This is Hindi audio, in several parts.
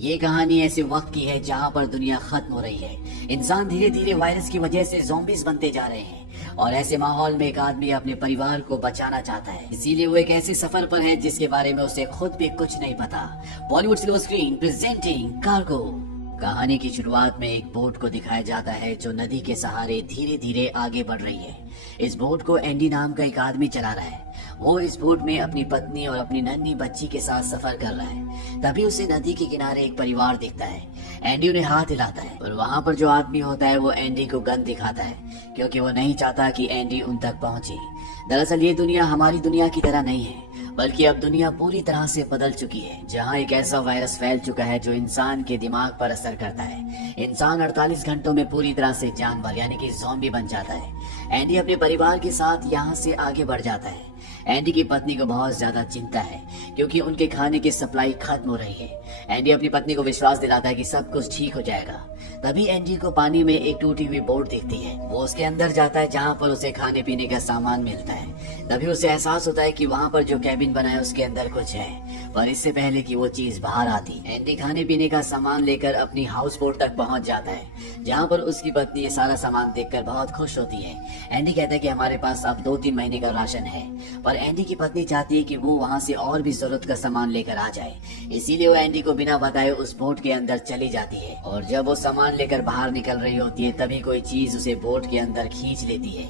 ये कहानी ऐसे वक्त की है जहाँ पर दुनिया खत्म हो रही है। इंसान धीरे धीरे वायरस की वजह से ज़ॉम्बीज़ बनते जा रहे हैं और ऐसे माहौल में एक आदमी अपने परिवार को बचाना चाहता है, इसीलिए वो एक ऐसे सफर पर है जिसके बारे में उसे खुद भी कुछ नहीं पता। Bollywood silver screen presenting cargo. कहानी की शुरुआत में एक बोट को दिखाया जाता है जो नदी के सहारे धीरे धीरे आगे बढ़ रही है। इस बोट को एंडी नाम का एक आदमी चला रहा है। वो इस बोट में अपनी पत्नी और अपनी नन्ही बच्ची के साथ सफर कर रहा है। तभी उसे नदी के किनारे एक परिवार दिखता है। एंडी उन्हें हाथ हिलाता है और वहाँ पर जो आदमी होता है वो एंडी को गन दिखाता है क्योंकि वो नहीं चाहता कि एंडी उन तक पहुँचे। दरअसल ये दुनिया हमारी दुनिया की तरह नहीं है, बल्कि अब दुनिया पूरी तरह से बदल चुकी है, जहां एक ऐसा वायरस फैल चुका है जो इंसान के दिमाग पर असर करता है। इंसान 48 घंटों में पूरी तरह से जानवर यानी कि ज़ॉम्बी बन जाता है। एंडी अपने परिवार के साथ यहाँ से आगे बढ़ जाता है। एंडी की पत्नी को बहुत ज्यादा चिंता है क्योंकि उनके खाने की सप्लाई खत्म हो रही है। एंडी अपनी पत्नी को विश्वास दिलाता है कि सब कुछ ठीक हो जाएगा। तभी एंडी को पानी में एक टूटी हुई बोट दिखती है। वो उसके अंदर जाता है जहाँ पर उसे खाने पीने का सामान मिलता है। तभी उसे एहसास होता है कि वहाँ पर जो कैबिन बना है उसके अंदर कुछ है, पर इससे पहले कि वो चीज बाहर आती, एंडी खाने पीने का सामान लेकर अपनी हाउस बोट तक पहुँच जाता है, जहाँ पर उसकी पत्नी ये सारा सामान देखकर बहुत खुश होती है। एंडी कहता है कि हमारे पास अब 2-3 महीने का राशन है, पर एंडी की पत्नी चाहती है कि वो वहाँ से और भी जरूरत का सामान लेकर आ जाए। इसीलिए वो एंडी को बिना बताए उस बोट के अंदर चली जाती है और जब वो सामान लेकर बाहर निकल रही होती है तभी कोई चीज उसे बोट के अंदर खींच लेती है।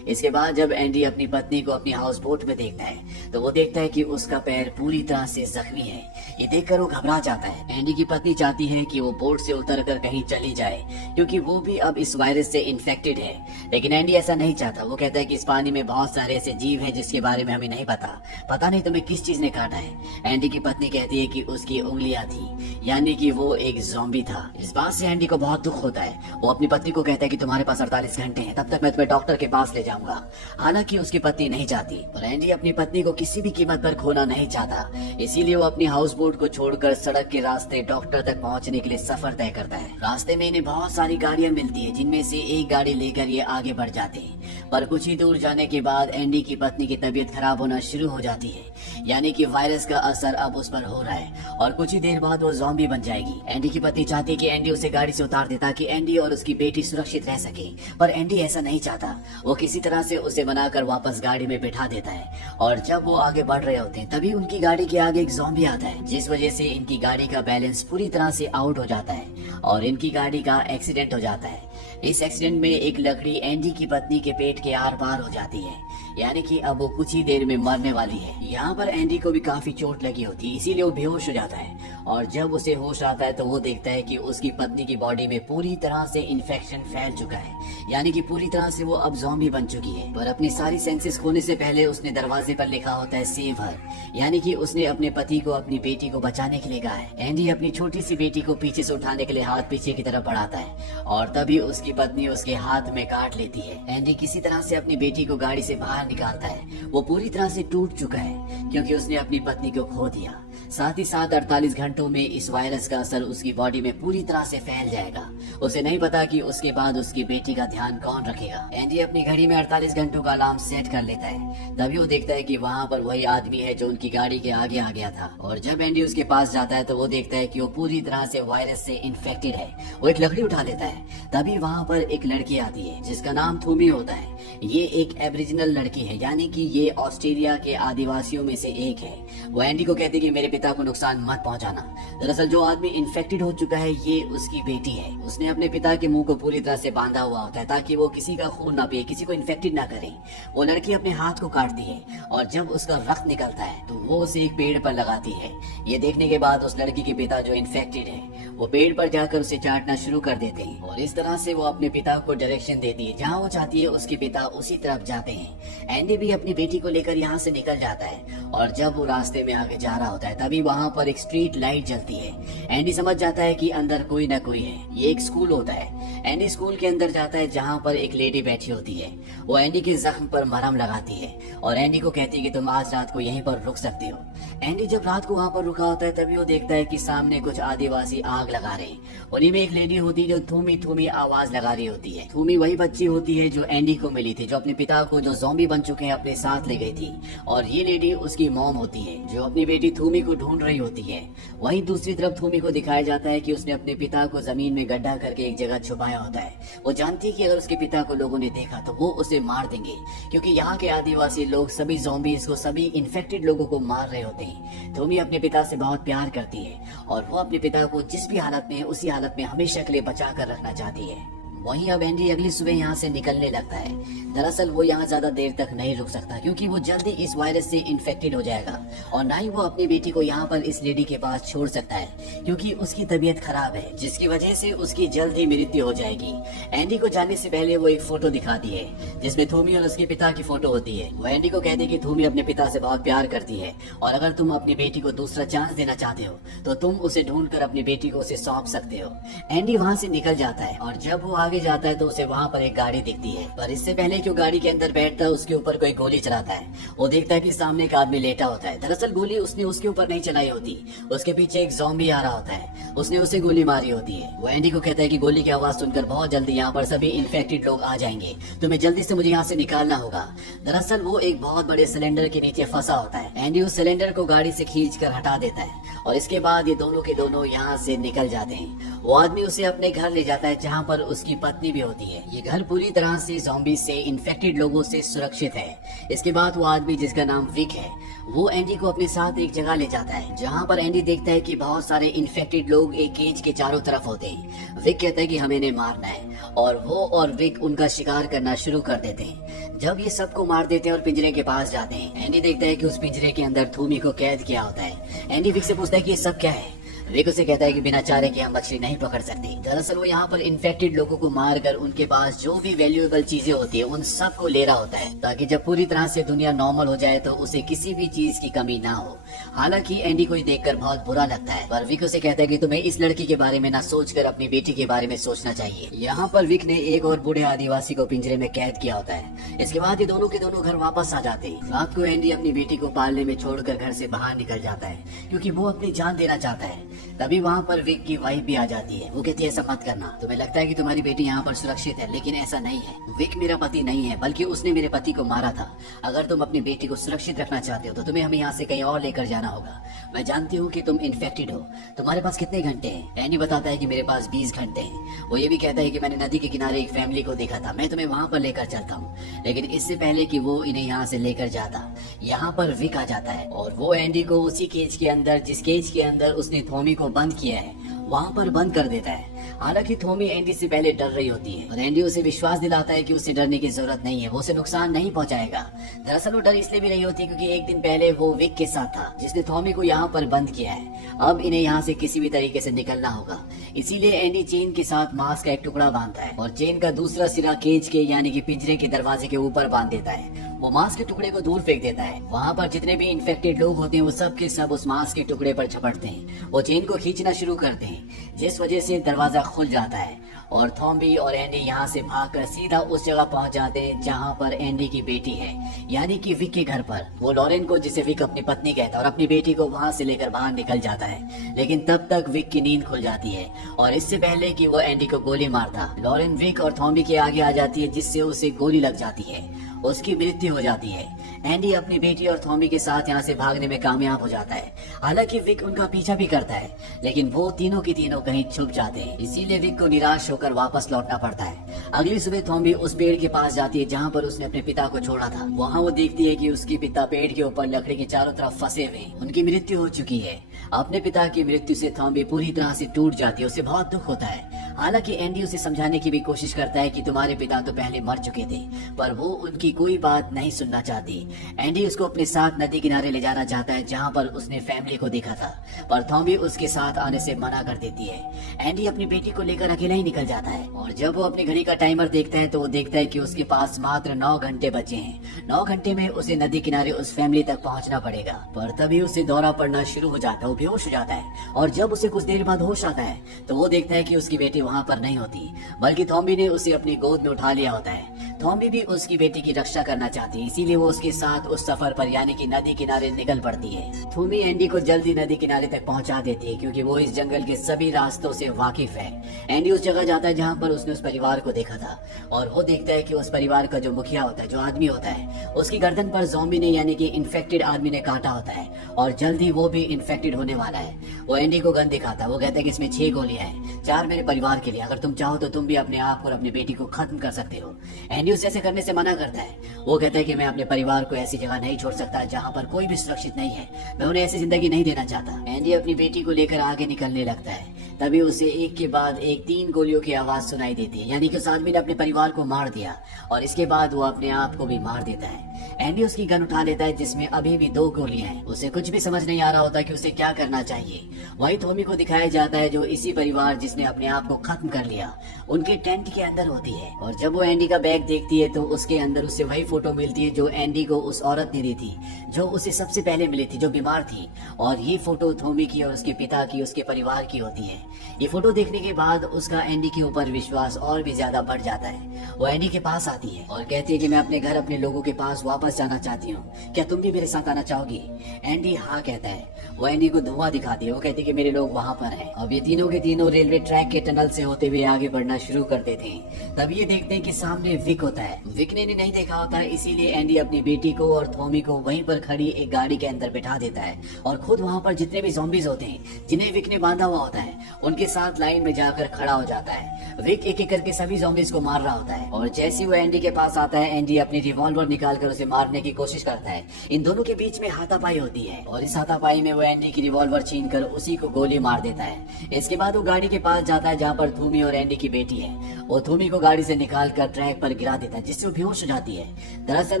इसके बाद जब एंडी अपनी पत्नी को अपनी हाउस बोट में देखता है तो वो देखता है कि उसका पैर पूरी तरह से जख्मी है। ये देखकर वो घबरा जाता है। एंडी की पत्नी चाहती है कि वो बोट से उतरकर कहीं चली जाए क्योंकि वो भी अब इस वायरस से इन्फेक्टेड है, लेकिन एंडी ऐसा नहीं चाहता। वो कहता है कि इस पानी में बहुत सारे ऐसे जीव हैं जिसके बारे में हमें नहीं पता नहीं तुम्हें किस चीज ने काटा है। एंडी की पत्नी कहती है कि उसकी उंगलियां थी, यानी कि वो एक ज़ॉम्बी था। इस बात से एंडी को बहुत दुख होता है। वो अपनी पत्नी को कहता है कि तुम्हारे पास 48 घंटे हैं, तब तक मैं तुम्हें डॉक्टर के पास ले जाऊंगा। हालांकि उसकी पत्नी नहीं चाहती, पर एंडी अपनी पत्नी को किसी भी कीमत पर खोना नहीं चाहता। इसीलिए वो अपनी हाउस बोट को छोड़कर सड़क के रास्ते डॉक्टर तक पहुंचने के लिए सफर तय करता है। रास्ते में इन्हें बहुत सारी गाड़ियां मिलती है, जिनमें से एक गाड़ी लेकर ये आगे बढ़ जाते हैं। पर कुछ ही दूर जाने के बाद एंडी की पत्नी की तबीयत खराब होना शुरू हो जाती है, यानी कि वायरस का असर अब उस पर हो रहा है और कुछ ही देर बाद वो ज़ॉम्बी बन जाएगी। एंडी की पत्नी चाहती है कि एंडी उसे गाड़ी से उतार दे ताकि एंडी और उसकी बेटी सुरक्षित रह सके, पर एंडी ऐसा नहीं चाहता। वो किसी तरह से उसे बनाकर वापस गाड़ी में बिठा देता है और जब वो आगे बढ़ रहे होते हैं तभी उनकी गाड़ी के आगे एक ज़ॉम्बी आता है, जिस वजह से इनकी गाड़ी का बैलेंस पूरी तरह से आउट हो जाता है और इनकी गाड़ी का एक्सीडेंट हो जाता है। इस एक्सीडेंट में एक लकड़ी एंडी की पत्नी के पेट के आर पार हो जाती है, यानी कि अब वो कुछ ही देर में मरने वाली है। यहाँ पर एंडी को भी काफी चोट लगी होती है, इसीलिए वो बेहोश हो जाता है और जब उसे होश आता है तो वो देखता है कि उसकी पत्नी की बॉडी में पूरी तरह से इन्फेक्शन फैल चुका है, यानी कि पूरी तरह से वो अब ज़ॉम्बी बन चुकी है। पर अपनी सारी सेंसेस खोने से पहले उसने दरवाजे पर लिखा होता है सेव हर, यानी कि उसने अपने पति को अपनी बेटी को बचाने के लिए कहा है। एंडी अपनी छोटी सी बेटी को पीछे से उठाने के लिए हाथ पीछे की तरफ बढ़ाता है और तभी उसकी पत्नी उसके हाथ में काट लेती है। एंडी किसी तरह से अपनी बेटी को गाड़ी से बाहर निकालता है। वो पूरी तरह से टूट चुका है क्योंकि उसने अपनी पत्नी को खो दिया। साथ ही साथ 48 घंटों में इस वायरस का असर उसकी बॉडी में पूरी तरह से फैल जाएगा। उसे नहीं पता कि उसके बाद उसकी बेटी का ध्यान कौन रखेगा। एंडी अपनी घड़ी में 48 घंटों का अलार्म सेट कर लेता है। तभी वो देखता है कि वहाँ पर वही आदमी है जो उनकी गाड़ी के आगे आ गया था और जब एंडी उसके पास जाता है तो वो देखता है कि वो पूरी तरह से वायरस से इन्फेक्टेड है। वो एक लकड़ी उठा लेता है। तभी वहाँ पर एक लड़की आती है जिसका नाम थूमी होता है। ये एक एब्रिजिनल लड़की है, यानी कि ये ऑस्ट्रेलिया के आदिवासियों में से एक है। वो एंडी को कहती है कि मेरे पिता को नुकसान मत पहुंचाना। दरअसल जो आदमी इन्फेक्टेड हो चुका है ये उसकी बेटी है। उसने अपने पिता के मुंह को पूरी तरह से बांधा हुआ होता है ताकि वो किसी का खून ना पिए, किसी को इन्फेक्टेड ना करे। वो लड़की अपने हाथ को काटती है और जब उसका रक्त निकलता है तो वो उसे एक पेड़ पर लगाती है। ये देखने के बाद उस लड़की के पिता जो इन्फेक्टेड है वो पेड़ पर जाकर उसे चाटना शुरू कर देते हैं और इस तरह से वो अपने पिता को डायरेक्शन देती है जहाँ वो चाहती है उसके पिता उसी तरफ जाते हैं। एंडी भी अपनी बेटी को लेकर यहाँ से निकल जाता है और जब वो रास्ते में आगे जा रहा होता है तभी वहाँ पर एक स्ट्रीट लाइट जलती है। एंडी समझ जाता है कि अंदर कोई ना कोई है। ये एक स्कूल होता है। एंडी स्कूल के अंदर जाता है जहाँ पर एक लेडी बैठी होती है। वो एंडी के जख्म पर मरहम लगाती है और एंडी को कहती है कि तुम आज रात को यहीं पर रुक सकते हो। एंडी जब रात को वहाँ पर रुका होता है तभी वो देखता है कि सामने कुछ आदिवासी आग लगा रहे हैं। उन्हीं में एक लेडी होती है जो थूमी थूमी आवाज लगा रही होती है। थूमी वही बच्ची होती है जो एंडी को मिली थी, जो अपने पिता को जो ज़ॉम्बी बन चुके हैं अपने साथ ले गई थी, और ये लेडी उसकी मॉम होती है जो अपनी बेटी थूमी को ढूंढ रही होती है। वहीं दूसरी तरफ थोमी को दिखाया जाता है कि उसने अपने पिता को जमीन में गड्ढा करके एक जगह छुपाया होता है। वो जानती है कि अगर उसके पिता को लोगों ने देखा तो वो उसे मार देंगे, क्योंकि यहाँ के आदिवासी लोग सभी ज़ॉम्बीज़ को, सभी इन्फेक्टेड लोगों को मार रहे होते हैं। थोमी अपने पिता से बहुत प्यार करती है और वो अपने पिता को जिस भी हालत में है उसी हालत में हमेशा के लिए बचा कर रखना चाहती है। वहीं अब एंडी अगली सुबह यहाँ से निकलने लगता है। दरअसल वो यहाँ ज्यादा देर तक नहीं रुक सकता, क्योंकि वो जल्दी इस वायरस से इन्फेक्टेड हो जाएगा और ना ही वो अपनी बेटी को यहाँ पर इस लेडी के पास छोड़ सकता है, क्योंकि उसकी तबीयत खराब है, जिसकी वजह से उसकी जल्द ही मृत्यु हो जाएगी। एंडी को जाने से पहले वो एक फोटो दिखाती है जिसमें थोमी और उसके पिता की फोटो होती है। वो एंडी को कहती है कि थोमी अपने पिता से बहुत प्यार करती है और अगर तुम अपनी बेटी को दूसरा चांस देना चाहते हो तो तुम उसे ढूंढ कर अपनी बेटी को उसे सौंप सकते हो। एंडी वहाँ से निकल जाता है और जब वो आगे जाता है तो उसे वहाँ पर एक गाड़ी दिखती है, पर इससे पहले कि वो गाड़ी के अंदर बैठता है उसके ऊपर कोई गोली चलाता है। वो देखता है कि सामने एक आदमी लेटा होता है। दरअसल गोली उसने उसके ऊपर नहीं चलाई होती, उसके पीछे एक ज़ॉम्बी आ रहा होता है, उसने उसे गोली मारी होती है। वो एंडी को कहता है कि गोली की आवाज सुनकर बहुत जल्दी यहाँ पर सभी इन्फेक्टेड लोग आ जाएंगे, तुम्हें जल्दी से मुझे यहाँ से निकालना होगा। दरअसल वो एक बहुत बड़े सिलेंडर के नीचे फंसा होता है। एंडी उस सिलेंडर को गाड़ी से खींच कर हटा देता है और इसके बाद ये दोनों के दोनों यहाँ से निकल जाते हैं। वो आदमी उसे अपने घर ले जाता है जहाँ पर उसकी पत्नी भी होती है। ये घर पूरी तरह से ज़ॉम्बी से, इन्फेक्टेड लोगों से सुरक्षित है। इसके बाद वो आदमी जिसका नाम विक है वो एंडी को अपने साथ एक जगह ले जाता है जहाँ पर एंडी देखता है कि बहुत सारे इन्फेक्टेड लोग एक केज के चारों तरफ होते हैं। विक कहता है कि हमें इन्हें मारना है और वो और विक उनका शिकार करना शुरू कर देते हैं। जब ये सबको मार देते हैं और पिंजरे के पास जाते हैं, एंडी देखता है कि उस पिंजरे के अंदर थोमी को कैद किया होता है। एंडी विक से पूछता है कि ये सब क्या है। विक उसे कहता है कि बिना चारे के हम मछली नहीं पकड़ सकते। दरअसल वो यहाँ पर इन्फेक्टेड लोगों को मारकर उनके पास जो भी वैल्यूएबल चीजें होती है उन सब को ले रहा होता है, ताकि जब पूरी तरह से दुनिया नॉर्मल हो जाए तो उसे किसी भी चीज की कमी ना हो। हालांकि एंडी को देखकर बहुत बुरा लगता है, पर विक उसे कहता है कि तुम्हें इस लड़की के बारे में ना सोचकर अपनी बेटी के बारे में सोचना चाहिए। यहाँ पर विक ने एक और बूढ़े आदिवासी को पिंजरे में कैद किया होता है। इसके बाद ये दोनों के दोनों घर वापस आ जाते हैं। रात को एंडी अपनी बेटी को पालने में छोड़कर घर से बाहर निकल जाता है, क्योंकि वो अपनी जान देना चाहता है। तभी वहाँ पर विक की वाइफ भी आ जाती है। वो कहती है ऐसा मत करना, तुम्हें लगता है कि तुम्हारी बेटी यहाँ पर सुरक्षित है, लेकिन ऐसा नहीं है। विक मेरा पति नहीं है, बल्कि उसने मेरे पति को मारा था। अगर तुम अपनी बेटी को सुरक्षित रखना चाहते हो तो तुम्हें हमें यहाँ से कहीं और लेकर जाना होगा। मैं जानती हूँ कि तुम इन्फेक्टेड हो, तुम्हारे पास कितने घंटे हैं? एंडी बताता है कि मेरे पास 20 घंटे हैं। वो ये भी कहता है कि मैंने नदी के किनारे एक फैमिली को देखा था, मैं तुम्हें वहाँ पर लेकर चलता हूँ। लेकिन इससे पहले कि वो इन्हें यहाँ से लेकर जाता, यहाँ पर विक आ जाता है और वो एंडी को उसी केज के अंदर, जिस केज के अंदर उसने थोमी को बंद किया है, वहाँ पर बंद कर देता है। हालांकि थोमी एंडी से पहले डर रही होती है और एंडी उसे विश्वास दिलाता है कि उसे डरने की जरूरत नहीं है, वो उसे नुकसान नहीं पहुंचाएगा। दरअसल वो डर इसलिए भी रही होती है क्योंकि एक दिन पहले वो विक के साथ था जिसने थोमी को यहाँ पर बंद किया है। अब इन्हें यहाँ से किसी भी तरीके से निकलना होगा, इसीलिए एंडी चेन के साथ मांस का एक टुकड़ा बांधता है और चेन का दूसरा सिरा केज के यानी कि पिंजरे के दरवाजे के ऊपर बांध देता है। वो मांस के टुकड़े को दूर फेंक देता है। वहाँ पर जितने भी इन्फेक्टेड लोग होते हैं वो सब के सब उस मांस के टुकड़े पर झपटते हैं। वो चेन को खींचना शुरू करते हैं, जिस वजह से दरवाजा खुल जाता है और थॉम्बी और एंडी यहाँ से भागकर सीधा उस जगह पहुंच जाते हैं जहाँ पर एंडी की बेटी है, यानी कि विक के घर पर। वो लॉरेन को, जिसे विक अपनी पत्नी कहता है, और अपनी बेटी को वहाँ से लेकर बाहर निकल जाता है। लेकिन तब तक विक की नींद खुल जाती है और इससे पहले कि वो एंडी को गोली मारता, लॉरेन विक और थॉम्बी के आगे आ जाती है, जिससे उसे गोली लग जाती है, उसकी मृत्यु हो जाती है। एंडी अपनी बेटी और थॉम्बी के साथ यहाँ से भागने में कामयाब हो जाता है। हालांकि विक उनका पीछा भी करता है, लेकिन वो तीनों की तीनों कहीं छुप जाते हैं, इसीलिए विक को निराश होकर वापस लौटना पड़ता है। अगली सुबह थॉम्बी उस पेड़ के पास जाती है जहाँ पर उसने अपने पिता को छोड़ा था। वहाँ वो देखती है कि उसके पिता पेड़ के ऊपर लकड़ी के चारों तरफ फंसे हुए, उनकी मृत्यु हो चुकी है। अपने पिता की मृत्यु से थॉम्बी पूरी तरह से टूट जाती है, उसे बहुत दुख होता है। हालांकि एंडी उसे समझाने की भी कोशिश करता है कि तुम्हारे पिता तो पहले मर चुके थे, पर वो उनकी कोई बात नहीं सुनना चाहती। एंडी उसको अपने साथ नदी किनारे ले जाना चाहता है जहाँ पर उसने फैमिली को देखा था, पर थॉम्बी उसके साथ आने से मना कर देती है। एंडी अपनी बेटी को लेकर अकेला ही निकल जाता है और जब वो अपनी घड़ी का टाइमर देखता है तो वो देखता है कि उसके पास मात्र 9 घंटे बचे हैं। 9 घंटे में उसे नदी किनारे उस फैमिली तक पहुँचना पड़ेगा। पर तभी उसे दौरा पड़ना शुरू हो जाता है, वो बेहोश हो जाता है और जब उसे कुछ देर बाद होश आता है तो वो देखता है कि उसकी बेटी वहाँ पर नहीं होती, बल्कि थॉम्बी ने उसे अपनी गोद में उठा लिया होता है। थॉमी भी उसकी बेटी की रक्षा करना चाहती है, इसीलिए वो उसके साथ उस सफर पर यानी कि नदी किनारे निकल पड़ती है। थॉमी एंडी को जल्दी नदी किनारे तक पहुंचा देती है क्योंकि वो इस जंगल के सभी रास्तों से वाकिफ है। एंडी उस जगह जाता है जहाँ पर उसने उस परिवार को देखा था और वो देखता है कि उस परिवार का जो मुखिया होता है, जो आदमी होता है, उसकी गर्दन पर ज़ॉम्बी ने यानी कि इन्फेक्टेड आदमी ने काटा होता है और जल्द ही वो भी इन्फेक्टेड होने वाला है। वो एंडी को गन दिखाता है। वो कहता है कि इसमें 6 गोलियां हैं, 4 मेरे परिवार के लिए, अगर तुम चाहो तो तुम भी अपने आप और अपनी बेटी को खत्म कर सकते हो। एंडी उसे ऐसे करने से मना करता है। वो कहता है कि मैं अपने परिवार को ऐसी जगह नहीं छोड़ सकता जहाँ पर कोई भी सुरक्षित नहीं है, मैं उन्हें ऐसी जिंदगी नहीं देना चाहता। एंडी अपनी बेटी को लेकर आगे निकलने लगता है, तभी उसे एक के बाद एक 3 गोलियों की आवाज सुनाई देती है, यानी कि उस आदमी ने अपने परिवार को मार दिया और इसके बाद वो अपने आप को भी मार देता है। एंडी उसकी गन उठा लेता है जिसमें अभी भी 2 गोलियां हैं। उसे कुछ भी समझ नहीं आ रहा होता कि उसे क्या करना चाहिए। वही थॉमी को दिखाया जाता है जो इसी परिवार जिसने अपने आप को खत्म कर लिया उनके टेंट के अंदर होती है। और जब वो एंडी का बैग देखती है तो उसके अंदर उसे वही फोटो मिलती है जो एंडी को उस औरत ने दी थी जो उसे सबसे पहले मिली थी, जो बीमार थी। और ये फोटो थॉमी की और उसके पिता की, उसके परिवार की होती है। ये फोटो देखने के बाद उसका एंडी के ऊपर विश्वास और भी ज्यादा बढ़ जाता है। वो एंडी के पास आती है और कहती है कि मैं अपने घर, अपने लोगों के पास वापस जाना चाहती हूँ, क्या तुम भी मेरे साथ आना चाहोगी? एंडी हाँ कहता है। वो एंडी को धुआं दिखाती है। वो कहती है कि मेरे लोग वहाँ पर हैं। अब ये तीनों के तीनों रेलवे ट्रैक के टनल से होते हुए आगे बढ़ना शुरू कर देते हैं। तब ये देखते हैं कि सामने विक होता है। विक ने नहीं देखा होता है, इसीलिए एंडी अपनी बेटी को और थॉमी को वहीं पर खड़ी एक गाड़ी के अंदर बिठा देता है और खुद वहाँ पर जितने भी ज़ॉम्बीज होते हैं जिन्हें विक ने बांधा हुआ होता है उनके साथ लाइन में जाकर खड़ा हो जाता है। विक एक एक करके सभी ज़ॉम्बीज को मार रहा होता है और जैसे वो एंडी के पास आता है, एंडी अपनी रिवॉल्वर निकालकर उसे मारने की कोशिश करता है। इन दोनों के बीच में हाथापाई होती है और इस हाथापाई में वो एंडी की रिवॉल्वर छीनकर उसी को गोली मार देता है। इसके बाद वो गाड़ी के पास जाता है जहाँ पर थूमी और एंडी की बेटी है। वो थूमी को गाड़ी से निकालकर ट्रैक पर गिरा देता है जिससे वो बेहोश हो जाती है। दरअसल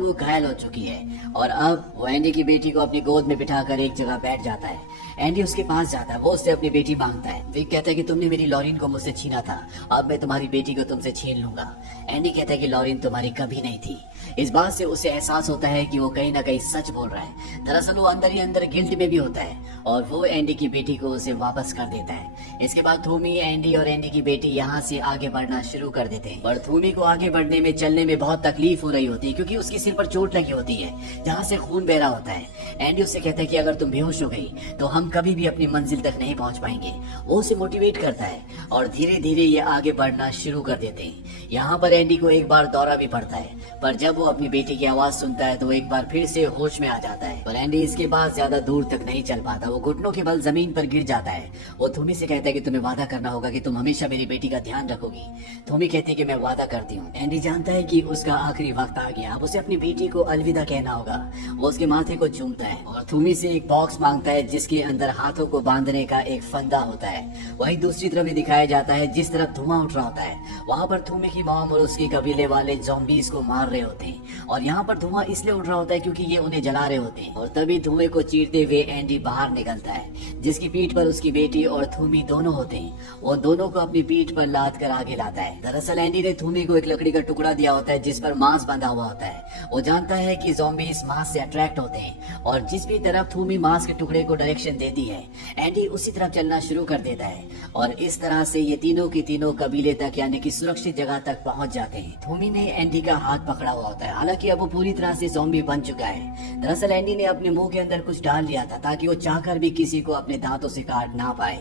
वो घायल हो चुकी है और अब वो एंडी की बेटी को अपनी गोद में बिठाकर एक जगह बैठ जाता है। एंडी उसके पास जाता है। वो उससे अपनी बेटी मांगता है। विक कहता है कि तुमने मेरी लॉरिन को मुझसे छीना था, अब मैं तुम्हारी बेटी को तुमसे छीन लूंगा। एंडी कहता है कि लॉरिन तुम्हारी कभी नहीं थी। इस बात से उसे एहसास होता है कि वो कहीं ना कहीं सच बोल रहा है। दरअसल वो अंदर ही अंदर गिल्ट में भी होता है और वो एंडी की बेटी को उसे वापस कर देता है। इसके बाद थूमी, एंडी और एंडी की बेटी यहाँ से आगे बढ़ना शुरू कर देते हैं। पर थूमी को आगे बढ़ने में, चलने में बहुत तकलीफ हो रही होती है क्योंकि उसके सिर पर चोट लगी होती है जहाँ से खून बह रहा होता है। एंडी उससे कहता है कि अगर तुम बेहोश हो गई तो हम कभी भी अपनी मंजिल तक नहीं पहुंच पाएंगे। वो उसे मोटिवेट करता है और धीरे धीरे ये आगे बढ़ना शुरू कर देते हैं। यहाँ पर एंडी को एक बार दौरा भी पड़ता है, पर जब वो अपनी बेटी की आवाज सुनता है तो वो एक बार फिर से होश में आ जाता है। पर एंडी इसके बाद ज्यादा दूर तक नहीं चल पाता। वो घुटनों के बल जमीन पर गिर जाता है। वो थूमी से कहता है कि तुम्हें वादा करना होगा कि तुम हमेशा मेरी बेटी का ध्यान रखोगी। थूमी कहती है कि मैं वादा करती हूँ। एंडी जानता है कि उसका आखिरी वक्त आ गया, अब उसे अपनी बेटी को अलविदा कहना होगा। वो उसके माथे को चूमता है और थूमी से एक बॉक्स मांगता है जिसके अंदर हाथों को बांधने का एक फंदा होता है। वहीं दूसरी तरफ भी दिखाया जाता है जिस तरफ धुआं उठ रहा होता है वहाँ पर थूमी की मॉम और उसके कबीले वाले ज़ॉम्बीज को मार रहे होते हैं और यहाँ पर धुआं इसलिए उठ रहा होता है क्योंकि ये उन्हें जला रहे होते हैं। और तभी धुएं को चीरते हुए एंडी बाहर निकलता है जिसकी पीठ पर उसकी बेटी और थूमी दोनों होते हैं। वो दोनों को अपनी पीठ पर लाद कर आगे लाता है। दरअसल एंडी ने थूमी को एक लकड़ी का टुकड़ा दिया होता है जिस पर मांस बंधा हुआ होता है। वो जानता है कि ज़ॉम्बी इस मांस से अट्रैक्ट होते हैं और जिस भी तरफ थूमी मांस के टुकड़े को डायरेक्शन देती है एंडी उसी तरफ चलना शुरू कर देता है और इस तरह से ये तीनों की तीनों कबीले तक यानी कि सुरक्षित जगह तक पहुंच जाते हैं। थूमी ने एंडी का हाथ पकड़ा हुआ होता है, हालांकि अब वो पूरी तरह से ज़ॉम्बी बन चुका है। दरअसल एंडी ने अपने मुंह के अंदर कुछ डाल लिया था ताकि वो चाहकर भी किसी को अपने दांतों से काट ना पाए।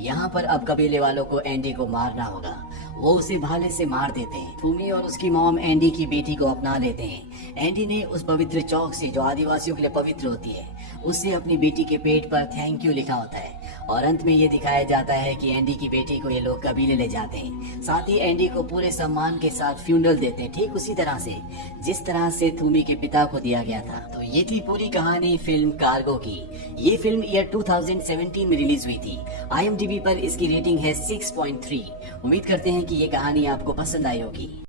यहाँ पर अब कबीले वालों को एंडी को मारना होगा। वो उसे भाले से मार देते हैं। थूमी और उसकी मॉम एंडी की बेटी को अपना लेते हैं। एंडी ने उस पवित्र चौक से जो आदिवासियों के लिए पवित्र होती है उससे अपनी बेटी के पेट पर थैंक यू लिखा होता है और अंत में ये दिखाया जाता है कि एंडी की बेटी को ये लोग कबीले ले जाते हैं। साथ ही एंडी को पूरे सम्मान के साथ फ्यूनरल देते हैं, ठीक उसी तरह से जिस तरह से थूमी के पिता को दिया गया था। तो ये थी पूरी कहानी फिल्म कार्गो की। ये फिल्म ईयर 2017 में रिलीज हुई थी। IMDb पर इसकी रेटिंग है 6.3। उम्मीद करते हैं कि ये कहानी आपको पसंद आई होगी।